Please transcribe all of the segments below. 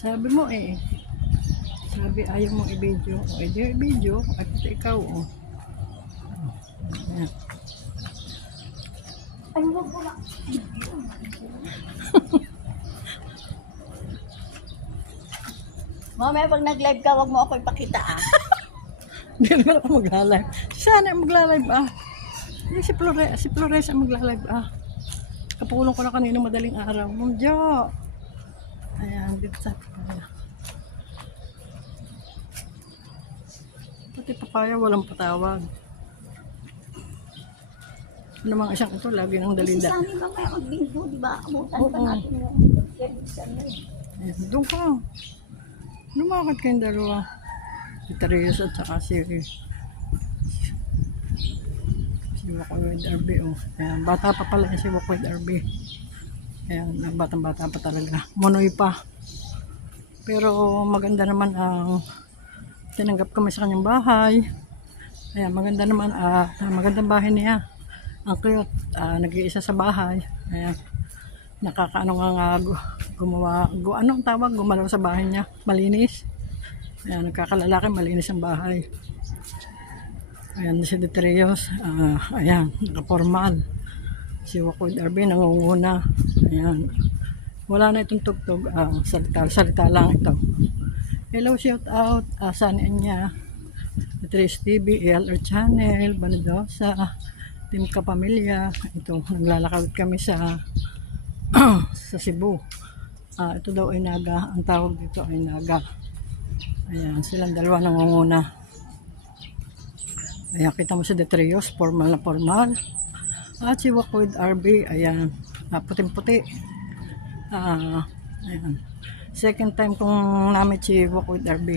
Sabi mo eh. Sabi ayaw mong i-video. O edi i-video. At ikaw o. Ayan. Ay, wag mo na. Mamaya pag nag-live ka, wag mo ako ipakita ah. Hindi naman ako magla-live. Sana magla-live ah. Hindi si Flores ang magla-live ah. Kapulong ko na kanina madaling araw. Mumjo. Ayan, dito sa papaya. Pati papaya walang patawag. Ano mga isang ito, lagi nang Kasi dalinda. sa amin mamaya mag-bingo, di ba? Abutan pa Oo. natin yung service ano eh. Ayan, doon ka. Lumakad kayong dalawa. Si Teresa at saka si Wakwed RB oh. Ayan, bata pa pala si Wakwed RB. Ayan, batang-bata pa talaga. Monoy pa. Pero maganda naman ang tinanggap kami sa kanyang bahay. Ayan, maganda naman magandang bahay niya. Ang cute, nag-iisa sa bahay. Ayan, nakakaano nga gumawa, anong tawag, gumalaw sa bahay niya. Malinis. Ayan, nagkakalalaki, malinis ang bahay. Ayan, si Detrios, ayan, nakapormal. Si Wakwed RB, nangunguna. Ayan, wala na itong tugtog, salita lang ito. Hello, shout out, Sunny Anya, Detrios TV, ELR Channel, Banadosa, Team Kapamilya. Ito, naglalakad kami sa sa Cebu. Ito daw ay naga, ang tawag dito ay naga. Ayan, silang dalawa nangunguna. Ayan, kita mo si Detrios, formal na formal. At si Wakwed RB, ayan, puting-puti. Ayan. Second time kong namit si Wakwed RB.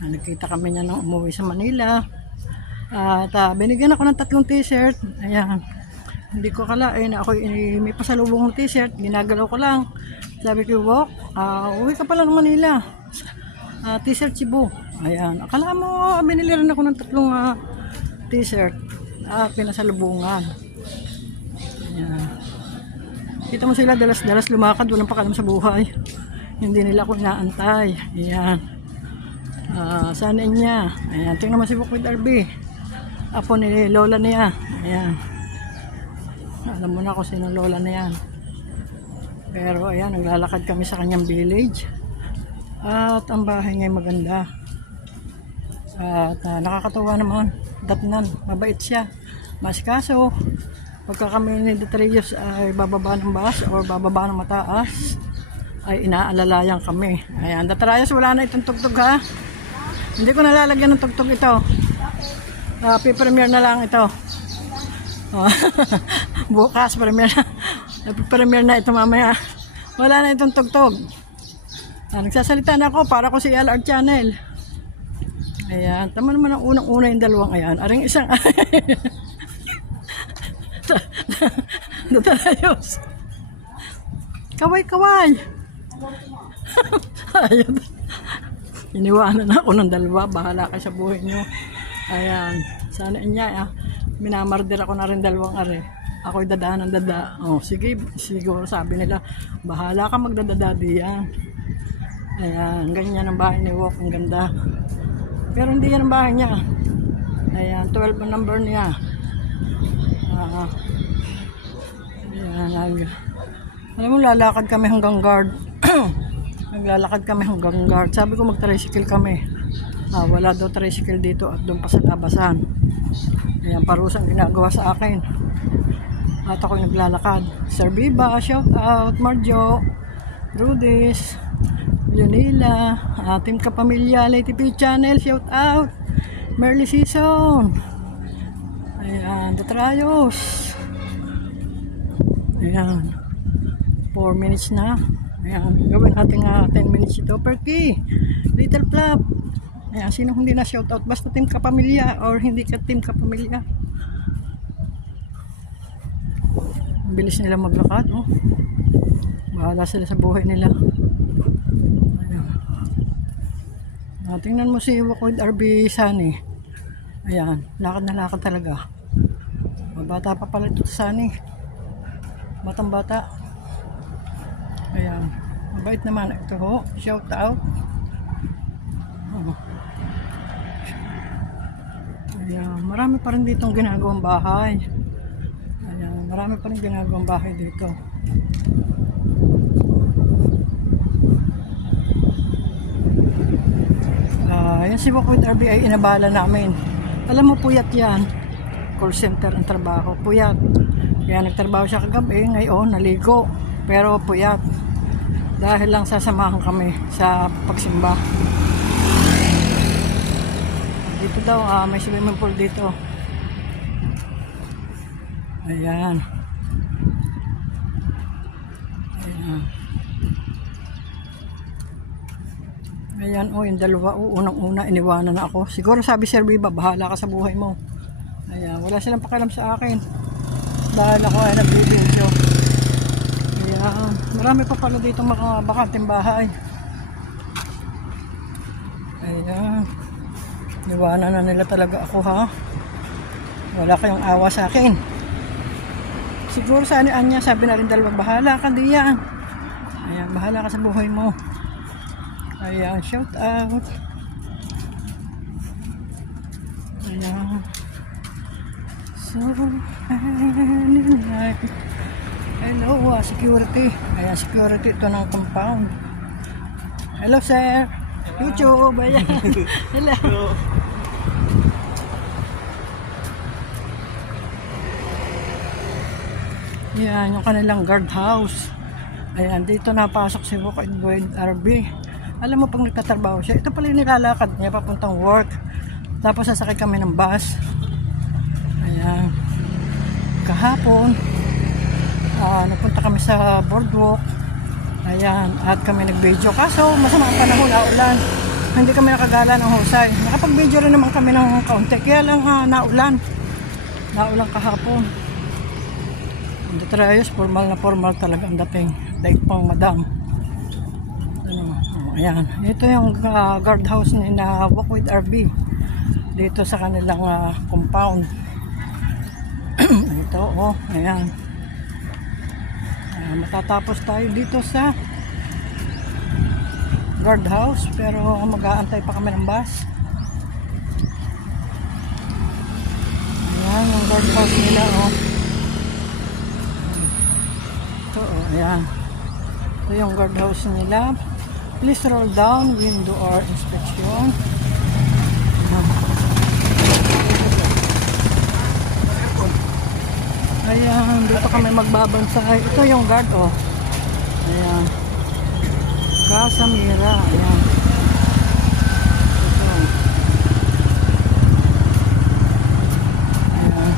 Nakita kami niya nang umuwi sa Manila. At binigyan ako ng 3 t-shirt. Ayan. Hindi ko akalain na ako may pasalubong ng t-shirt. Ginagalaw ko lang. Sabi ko, Wok, uwi ka pala ng Manila. T-shirt Cebu. Ayan. Akala mo, binili rin ako ng 3 t-shirt. Pinasalubungan. Ayan. Kita mo sila, dalas-dalas lumakad. Walang pakalam sa buhay. Hindi nila ako inaantay. Ayan. Sana niya. Ayan. Tingnan mo si Wakwed RB. Apo ni lola niya. Ayan. Alam mo na kung sino lola na yan. Pero ayan, naglalakad kami sa kanyang village. At ang bahay ngayon maganda. At nakakatuwa naman. Datnan, mabait siya. Mas kaso, pagka kami ni Detrios ay bababa ng bus or bababa ng mataas, ay inaalalayan kami. Ayan, Detrios, wala na itong tugtog ha. Hindi ko nalalagyan ng tugtog ito. Premiere na lang ito. Bukas premiere na ito mamaya. Wala na itong tugtog. Nagsasalita na ako para ko si LR Channel. Ayan, tama naman ang unang-una yung dalawang ayan. Aring isang Detrios. Kaway-kaway. Ayan. Iniwanan ako ng dalawa. Bahala kayo sa buhay nyo. Ayan. Sana niya minamarder ako na rin dalawang are. Ako'y dadaan ng dada. Sige, siguro sabi nila, bahala ka magdadadadi yan. Ayan, ganyan ang bahay ni Wok. Ang ganda. Pero hindi yan ang bahay niya. Ayan, 12 ang number niya. Ayan, alam mo, lalakad kami hanggang guard. Naglalakad kami hanggang guard. Sabi ko mag-tricycle kami. Wala daw tricycle dito at doon pa sa labasan. Ayan, parusang ginagawa sa akin. At ako naglalakad. Sir Biba, shout out. Marjo, Rudis, Leonila, Team Kapamilya, LTP Channel, shout out. Merly Season. Ayan, Detrios. Ayan, 4 minutes na. Ayan, gawin natin 10 minutes ito. Perky, Little Flap. Ayan, sino hindi na shoutout? Basta Team Kapamilya or hindi ka Team Kapamilya. Ang bilis nila maglakad. Bahala sila sa buhay nila. Ayan. Tingnan mo si Wakwed RB Sunny. Ayan, lakad na lakad talaga. Bata pa pala ito Sunny. Batang bata. Ayan, Bait naman ito ho. Shout out. Oh. Ayan, marami pa rin ditong ginagawang bahay. Ayan, marami pa rin ginagawang bahay dito. Yan si Walk with RB ay inabala namin. Alam mo, puyat yan. Call center ang trabaho. Puyat. Kaya nagtrabaho siya kagabi. Ngayon, naligo. Pero puyat. Dahil lang sasamahan kami sa pagsimba. Dito daw, may swimming pool dito. Ayan. Ayan. Ayan, yung dalawa, unang-una, iniwanan na ako. Siguro sabi Sir Biba, bahala ka sa buhay mo. Ayan, wala silang pakialam sa akin. Dahil ako ay nagbibidyo. Ayan, marami pa pala dito mga bakanting bahay. Ayan. Iniwanan na nila talaga ako, ha. Wala kayong awa sa akin. Siguro sa niya, sabi na rin dalawang, bahala ka diyan. Ayan, bahala ka sa buhay mo. Ayan, shout out. Ayan. So, hello, security. Ayan, security ito ng compound. Hello, sir. YouTube, ayan. Hello. Ayan, yung kanilang guard house. Ayan, dito napasok si Walk with RB. Alam mo, pag nagtatrabaho siya, ito pala yung nilalakad niya papuntang work. Tapos sasakay kami ng bus. Ayan. Kahapon, napunta kami sa boardwalk. Ayan, at kami nag-video. Kaso, masama ang panahon, naulan. Hindi kami nakagala ng husay. Nakapag-video rin naman kami ng kaunti. Kaya lang naulan. Naulan kahapon. Hindi trayos, formal na formal talaga ang dating. Daig pang madam. Ayan, ito yung guardhouse ni na Walk with RB dito sa kanilang compound. Ito, ayan. Matatapos tayo dito sa guardhouse, pero mag-aantay pa kami ng bus. Ayan, yung guardhouse nila, ito, ayan. Ito yung guardhouse nila. Please roll down window or inspection. Ayan, dito kami magbabansay. Ito yung guard, Ayan. Casamira. Ayan. Ito. Ayan.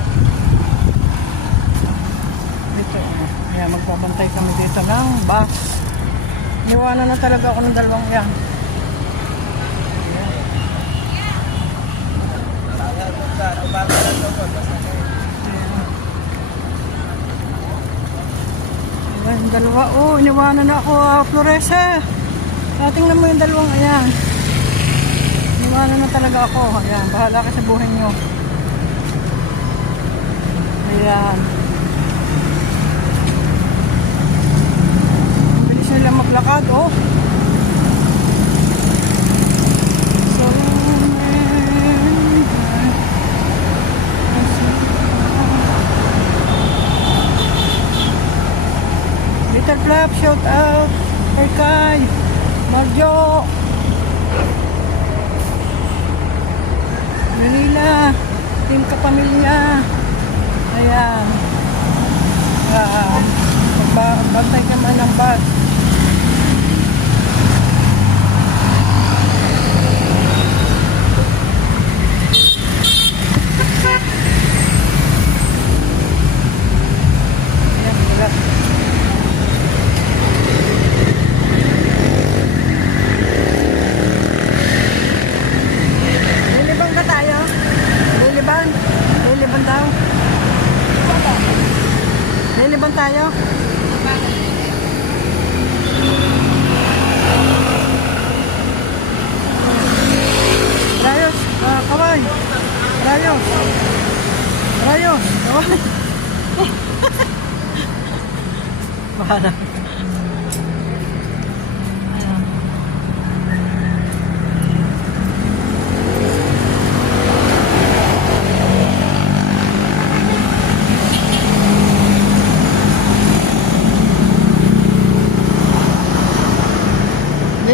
Ito, Ayan, magbabantay kami dito ng bus. Niwanan na talaga ako ng dalawang yan. Ayan, yung dalawa. Iniwanan na ako, Floresa. Tingnan mo yung dalawang, ayan. Niwanan na talaga ako. Ayan, bahala ka sa buhay nyo. Ayan. Sila maglakad, So, Little Flap, shout out kay Kai, Marjo, Manila, Team Kapamilya. Ayan. Magbantay ka man ng bus. Liliban tayo. Rayos, kaway. Rayos. Rayos, kaway. Bahala.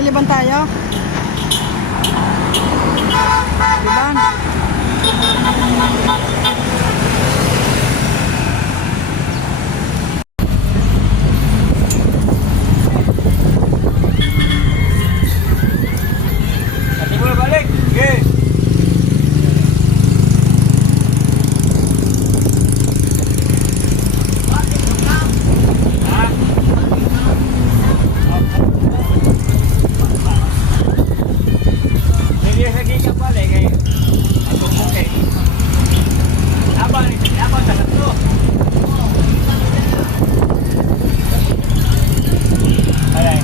Liliban tayo? Liban? Nanti boleh balik. Okey. Jadi lagi kat balik ke? Aku okey. Abang tak satu. Alright.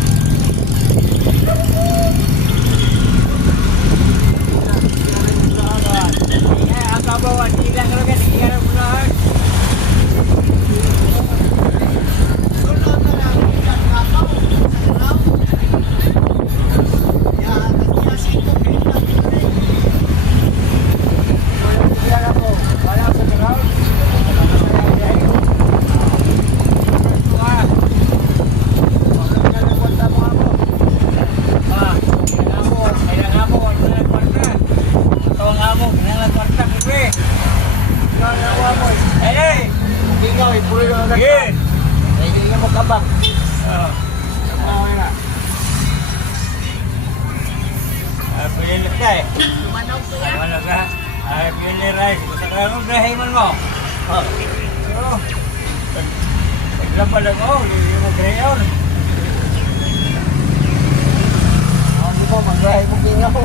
Aku bawa tiga kalau kan 3 bulan. Pilih lekay. Lumanaw ko yan. Mana ka? Ay, pilih rice. Sekarang udah himan mo. Oh. Berapa lang mo? Lima grayon. Ano po, mag-drive mo kinga po.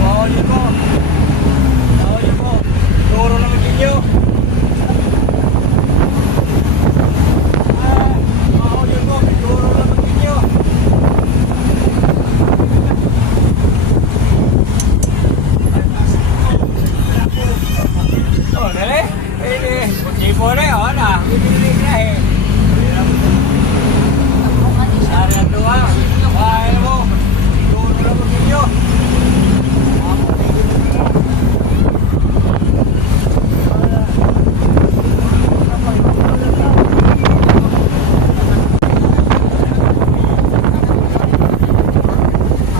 Bawal mo. Bawal mo. Turo naman kinyo. Bawal mo. Turo naman kinyo. Oh, dali. Pwede. Tipo na yun, ah. Pwede na eh. Sari ang dua. Kaya mo. Turo naman kinyo.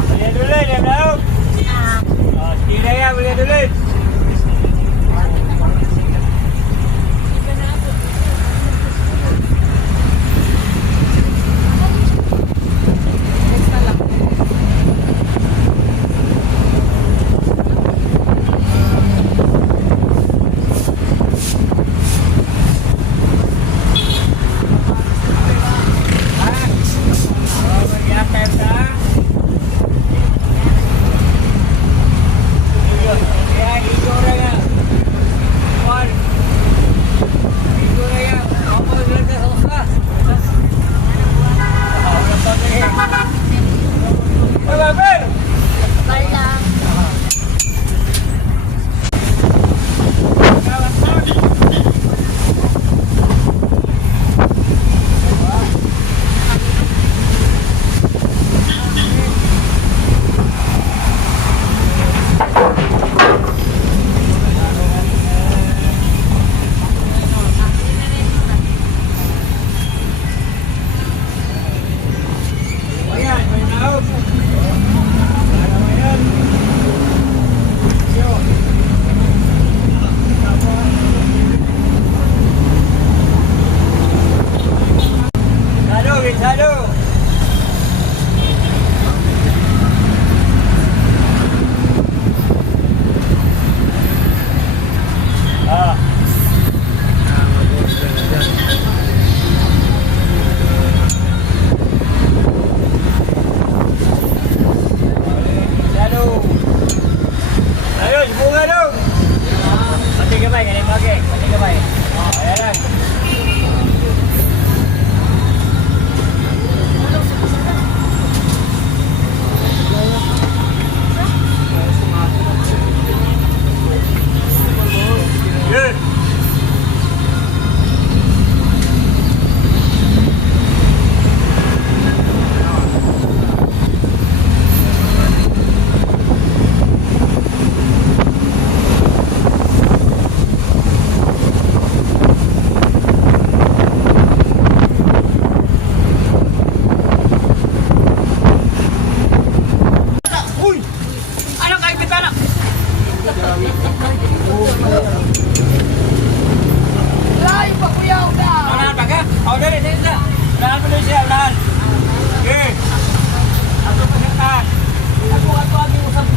Boleh dulu, dia tahu. Sekiranya ya, boleh dulu. Sado. Ako ato agi usab